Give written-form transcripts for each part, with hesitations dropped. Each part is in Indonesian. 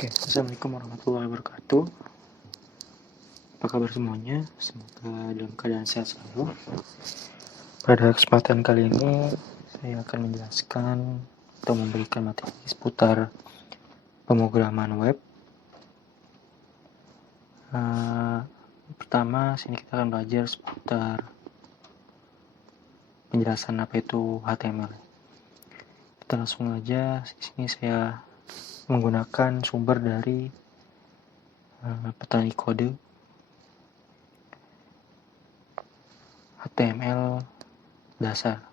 Assalamualaikum warahmatullahi wabarakatuh. Apa kabar semuanya? Semoga dalam keadaan sehat selalu. Pada kesempatan kali ini, saya akan menjelaskan atau memberikan materi seputar pemrograman web. Pertama, sini kita akan belajar seputar penjelasan apa itu HTML. Kita langsung aja. Di sini saya menggunakan sumber dari Petani Kode HTML dasar.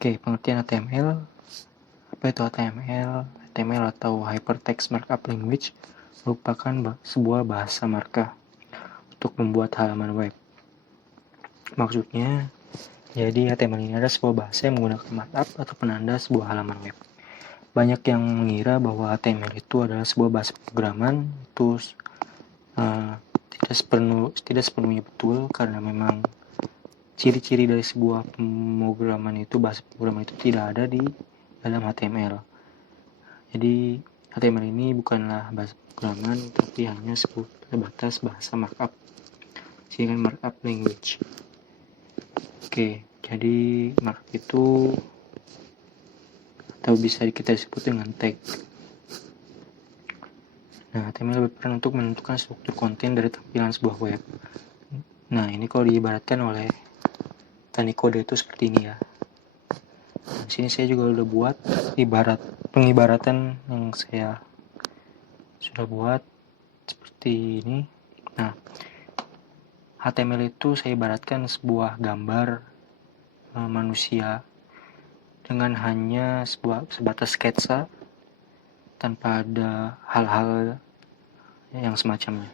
Pengertian HTML. Apa itu HTML? HTML atau Hypertext Markup Language merupakan sebuah bahasa markup untuk membuat halaman web. Maksudnya, jadi HTML ini adalah sebuah bahasa yang menggunakan markup atau penanda sebuah halaman web. Banyak yang mengira bahwa HTML itu adalah sebuah bahasa pemrograman. Itu tidak sepenuhnya betul, karena memang ciri-ciri dari sebuah pemrograman itu, bahasa pemrograman itu tidak ada di dalam HTML. Jadi HTML ini bukanlah bahasa pemrograman, tapi hanya sebatas bahasa markup, sehingga markup language. Jadi markup itu atau bisa kita sebut dengan tag. HTML berperan untuk menentukan struktur konten dari tampilan sebuah web. Ini kalau diibaratkan oleh Petani Kode itu seperti ini ya. Di sini saya juga udah buat pengibaratan yang saya sudah buat seperti ini. HTML itu saya ibaratkan sebuah gambar manusia dengan hanya sebatas sketsa tanpa ada hal-hal yang semacamnya.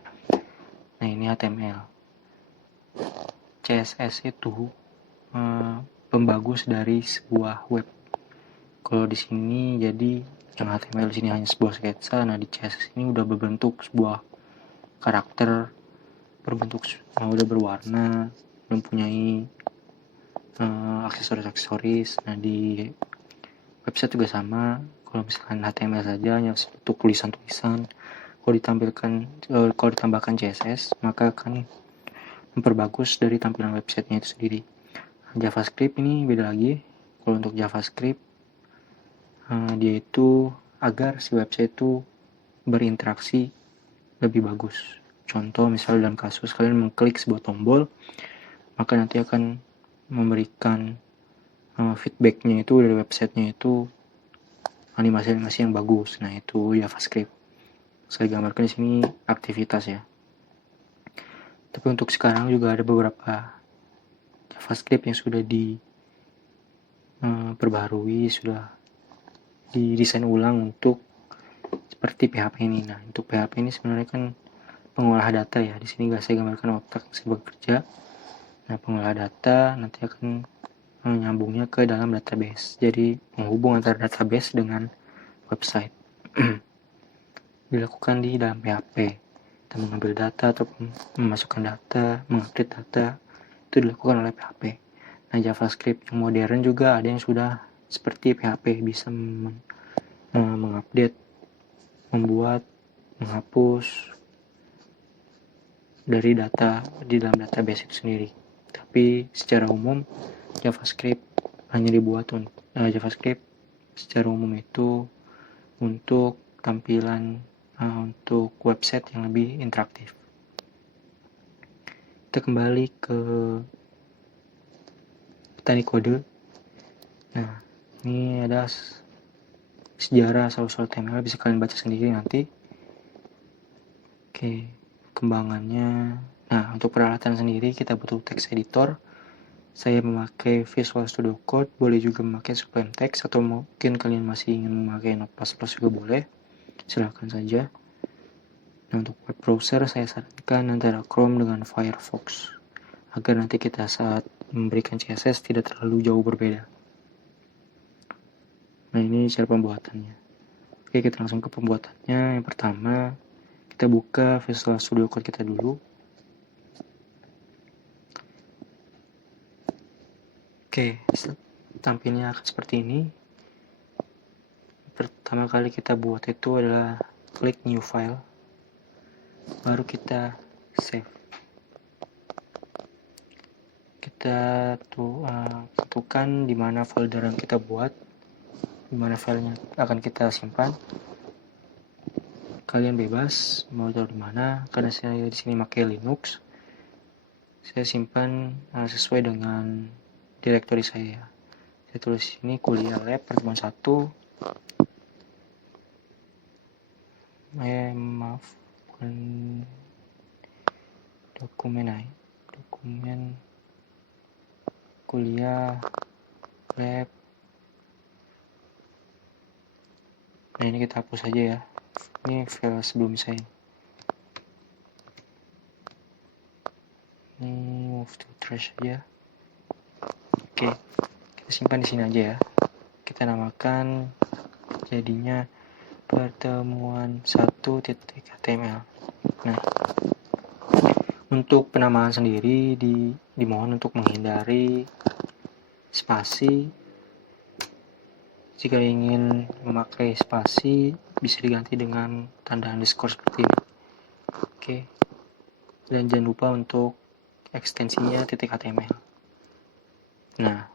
Ini HTML. CSS itu pembagus dari sebuah web. Kalau di sini jadi yang HTML di sini hanya sebuah sketsa, di CSS ini udah berbentuk sebuah karakter, udah berwarna, mempunyai aksesoris. Di website juga sama. Kalau misalkan HTML saja hanya untuk tulisan-tulisan, kalau ditambahkan CSS maka akan memperbagus dari tampilan websitenya itu sendiri. JavaScript ini beda lagi. Kalau untuk JavaScript, dia itu agar si website itu berinteraksi lebih bagus. Contoh, misal dalam kasus kalian mengklik sebuah tombol, maka nanti akan memberikan feedbacknya itu dari websitenya itu animasi-animasi yang bagus. Itu JavaScript. Saya gambarkan di sini aktivitas ya. Tapi untuk sekarang juga ada beberapa JavaScript yang sudah diperbarui, sudah didesain ulang untuk seperti PHP ini. Untuk PHP ini sebenarnya kan pengolah data ya. Di sini saya gambarkan otak saya bekerja. Pengolah data nanti akan menyambungnya ke dalam database. Jadi menghubung antara database dengan website. Dilakukan di dalam PHP. Kita mengambil data atau memasukkan data, mengupdate data, itu dilakukan oleh PHP. JavaScript yang modern juga ada yang sudah seperti PHP, bisa mengupdate, membuat, menghapus dari data di dalam database itu sendiri. Tapi secara umum JavaScript hanya dibuat JavaScript secara umum itu untuk tampilan untuk website yang lebih interaktif. Kita kembali ke Petani Kode. Ini ada sejarah asal-usul HTML, bisa kalian baca sendiri nanti. Kembangannya. Untuk peralatan sendiri kita butuh text editor. Saya memakai Visual Studio Code, boleh juga memakai Sublime Text, atau mungkin kalian masih ingin memakai Notepad+ juga boleh, silahkan saja. Untuk web browser saya sarankan antara Chrome dengan Firefox, agar nanti kita saat memberikan CSS tidak terlalu jauh berbeda. Ini cara pembuatannya. Kita langsung ke pembuatannya. Yang pertama, kita buka Visual Studio Code kita dulu. Tampilnya akan seperti ini. Pertama kali kita buat itu adalah klik new file, baru kita save. Kita tentukan di mana folder yang kita buat, di mana filenya akan kita simpan. Kalian bebas mau taruh di mana, karena saya di sini pakai Linux. Saya simpan sesuai dengan direktori saya. Saya tulis sini kuliah lab pertemuan 1. Maaf, bukan dokumen kuliah lab. Nah, ini kita hapus saja ya. Ini file sebelum saya. Ini move to trash aja. Oke, kita simpan di sini aja ya. Kita namakan jadinya pertemuan 1.html. Nah, untuk penamaan sendiri dimohon untuk menghindari spasi. Jika ingin memakai spasi, bisa diganti dengan tanda underscore seperti ini. Oke. Dan jangan lupa untuk ekstensinya .html. Nah,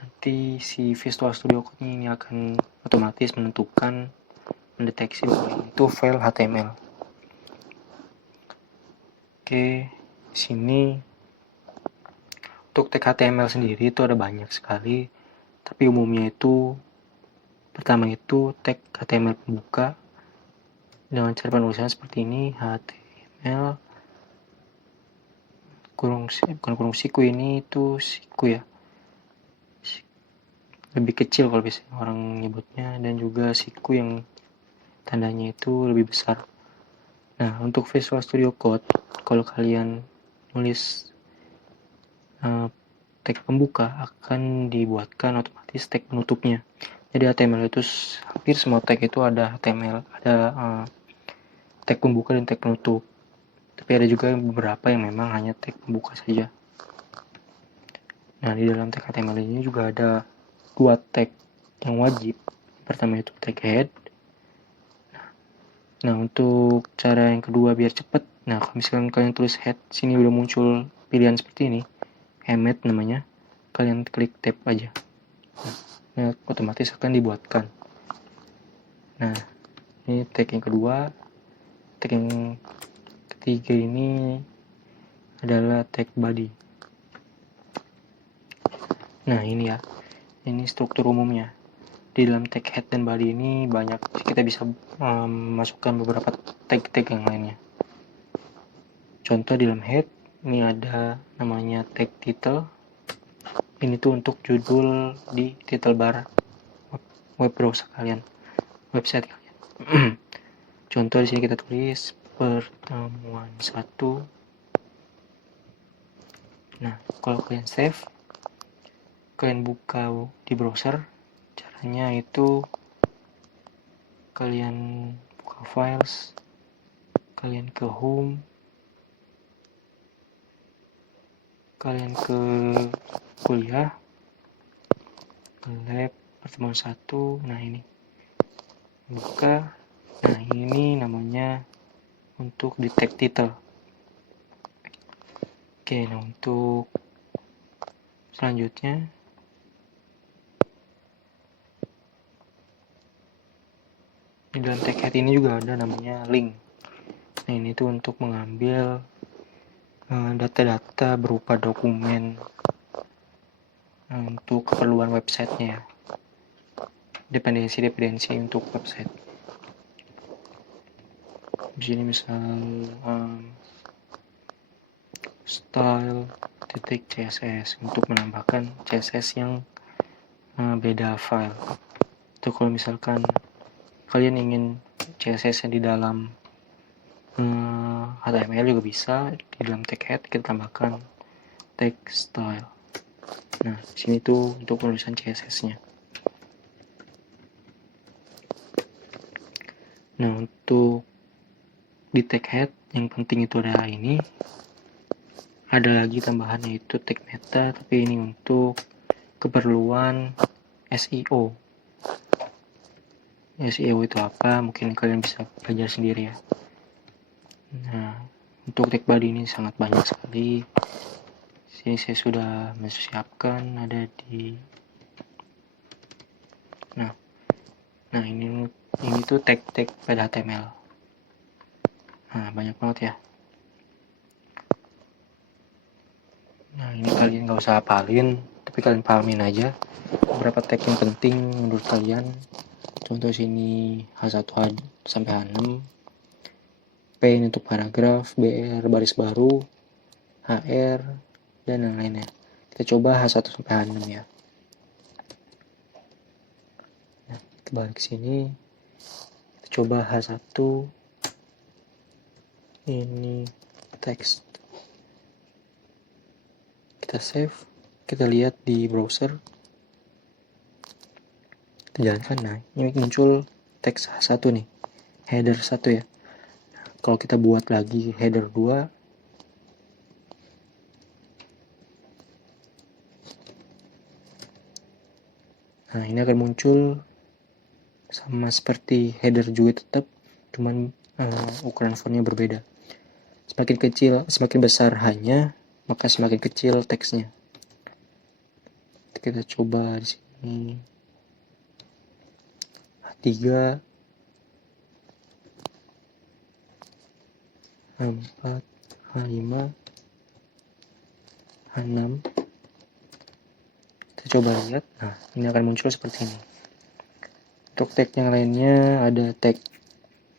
nanti si Visual Studio Code ini akan otomatis mendeteksi bahwa itu file HTML. Oke, sini untuk tag HTML sendiri itu ada banyak sekali, tapi umumnya itu pertama itu tag HTML pembuka dengan cara penulisan seperti ini, HTML kurung siku, ini itu siku ya, lebih kecil kalau biasanya orang nyebutnya, dan juga siku yang tandanya itu lebih besar. Nah, untuk Visual Studio Code, kalau kalian nulis tag pembuka akan dibuatkan otomatis tag penutupnya. Jadi HTML itu hampir semua tag itu ada HTML, ada tag pembuka dan tag penutup. Tapi ada juga beberapa yang memang hanya tag pembuka saja. Nah, di dalam tag HTML ini juga ada 2 tag yang wajib. Pertama itu tag head. Nah, untuk cara yang kedua biar cepat, nah kalau misalkan kalian tulis head, sini udah muncul pilihan seperti ini, emmet namanya, kalian klik tab aja. Nah, otomatis akan dibuatkan. Nah, ini tag yang kedua. Tag yang ketiga ini adalah tag body. Nah, ini ya, ini struktur umumnya. Di dalam tag head dan body ini banyak, kita bisa masukkan beberapa tag-tag yang lainnya. Contoh di dalam head ini ada namanya tag title. Ini tuh untuk judul di title bar web browser kalian, website kalian. Contoh di sini kita tulis pertemuan 1. Nah, kalau kalian save, kalian buka di browser, caranya itu kalian buka files, kalian ke home, kalian ke kuliah, lab pertemuan 1. Nah, ini buka. Nah, ini namanya untuk di tag title. Oke, nah untuk selanjutnya di dalam tag head ini juga ada namanya link. Nah, ini tuh untuk mengambil data-data berupa dokumen untuk keperluan websitenya, dependensi untuk website. Di sini misal style.css untuk menambahkan CSS yang beda file. Itu kalau misalkan kalian ingin CSS yang di dalam HTML juga bisa, di dalam tag head kita tambahkan tag style. Nah, sini tuh untuk penulisan CSS-nya. Nah, untuk di tag head yang penting itu ada ini. Ada lagi tambahannya itu tag meta, tapi ini untuk keperluan SEO. SEO itu apa, mungkin kalian bisa belajar sendiri ya. Nah, untuk tag body ini sangat banyak sekali. Sini saya sudah mempersiapkan ada di nah ini tuh tag-tag pada HTML. Nah, banyak banget ya. Nah, ini kalian nggak usah hafalin, tapi kalian pahamin aja beberapa tag yang penting menurut kalian. Contoh sini H1 sampai H6, P ini untuk paragraf, BR baris baru, HR, dan yang lainnya. Kita coba H1 sampai H6 ya. Nah, kita balik sini. Kita coba H1 ini teks. Kita save, kita lihat di browser. Kita jalankan. Nah, ini muncul teks H1 nih. Header 1 ya. Kalau kita buat lagi header 2, nah ini akan muncul sama seperti header juga tetap, cuman ukuran fontnya berbeda. Semakin kecil, semakin besar hanya, maka semakin kecil teksnya. Kita coba di sini H3, H4, H5, H6. Kita coba lihat. Nah, ini akan muncul seperti ini. Untuk tag yang lainnya ada tag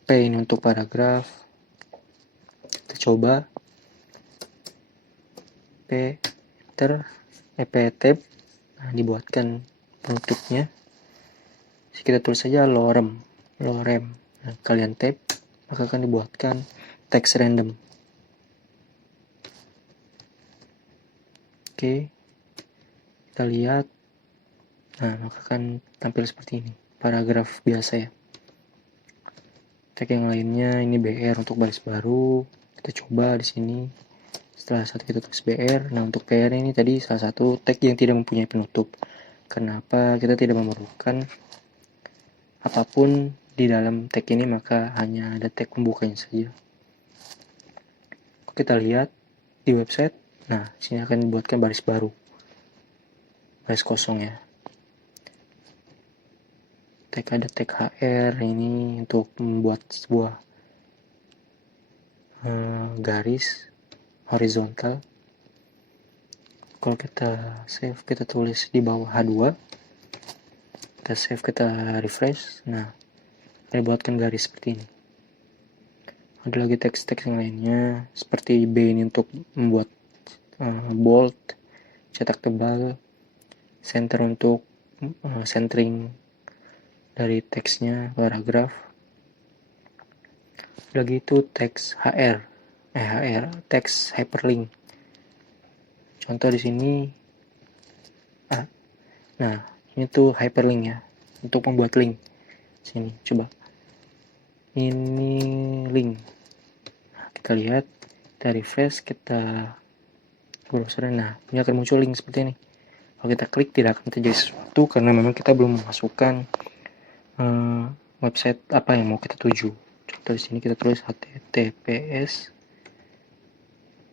P ini untuk paragraf. Kita coba P enter, P tab. Nah, dibuatkan penutupnya. Jadi kita tulis saja lorem. Nah, kalian tab, maka akan dibuatkan teks random. Oke, kita lihat. Nah, maka akan tampil seperti ini. Paragraf biasa ya. Tag yang lainnya ini BR untuk baris baru. Kita coba di sini. Setelah satu kita tulis BR. Nah, untuk BR ini tadi salah satu tag yang tidak mempunyai penutup. Kenapa kita tidak memerlukan apapun di dalam tag ini, maka hanya ada tag pembukanya saja. Kita lihat di website. Nah, sini akan dibuatkan baris baru. Baris kosong ya. Ada tag HR ini untuk membuat sebuah garis horizontal. Kalau kita save, kita tulis di bawah H2. Kita save, kita refresh. Nah, kita buatkan garis seperti ini. Ada lagi teks-teks yang lainnya, seperti B ini untuk membuat bold, cetak tebal, center untuk centering dari teksnya, paragraf. Lagi itu teks HR, teks hyperlink. Contoh di sini, nah ini tuh hyperlink ya, untuk membuat link. Sini, coba. Ini link. Nah, kita lihat, kita refresh, kita browser. Nah, ini akan muncul link seperti ini. Kalau kita klik tidak akan terjadi sesuatu karena memang kita belum memasukkan website apa yang mau kita tuju. Contoh di sini kita tulis https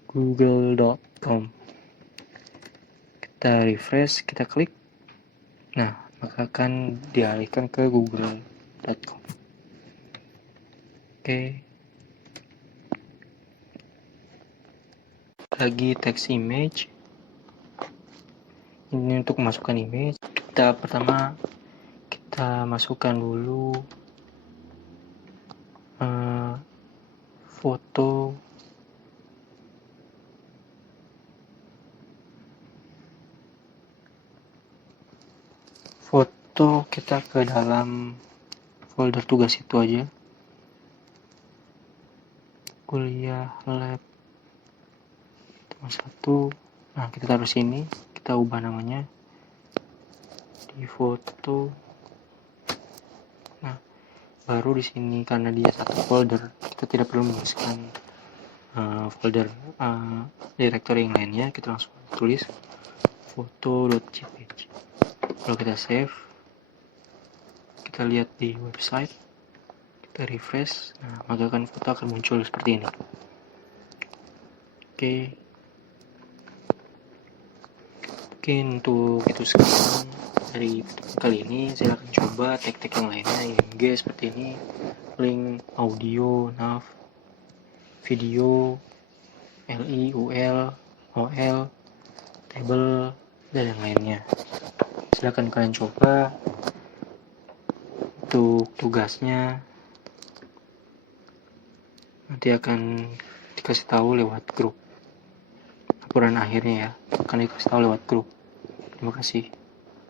google.com. Kita refresh, kita klik. Nah, maka akan dialihkan ke google.com. Oke. Lagi text image. Ini untuk memasukkan image. Kita pertama kita masukkan dulu foto kita ke dalam folder tugas itu aja, kuliah lab cuma 1. Nah, kita taruh sini, kita ubah namanya di foto. Nah, baru di sini karena dia satu folder, kita tidak perlu memasukkan folder directory yang lainnya. Kita langsung tulis foto.jpg. Kalau kita save, kita kita lihat di website, kita refresh, nah maka foto akan muncul seperti ini. Oke, mungkin untuk itu sekarang dari kali ini. Silahkan coba tag-tag yang lainnya, IMG seperti ini, link audio, nav, video, LI, UL, OL, table, dan yang lainnya. Silahkan kalian coba. Untuk tugasnya nanti akan dikasih tahu lewat grup. Laporan akhirnya ya akan dikasih tahu lewat grup. Terima kasih.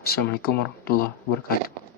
Assalamualaikum warahmatullahi wabarakatuh.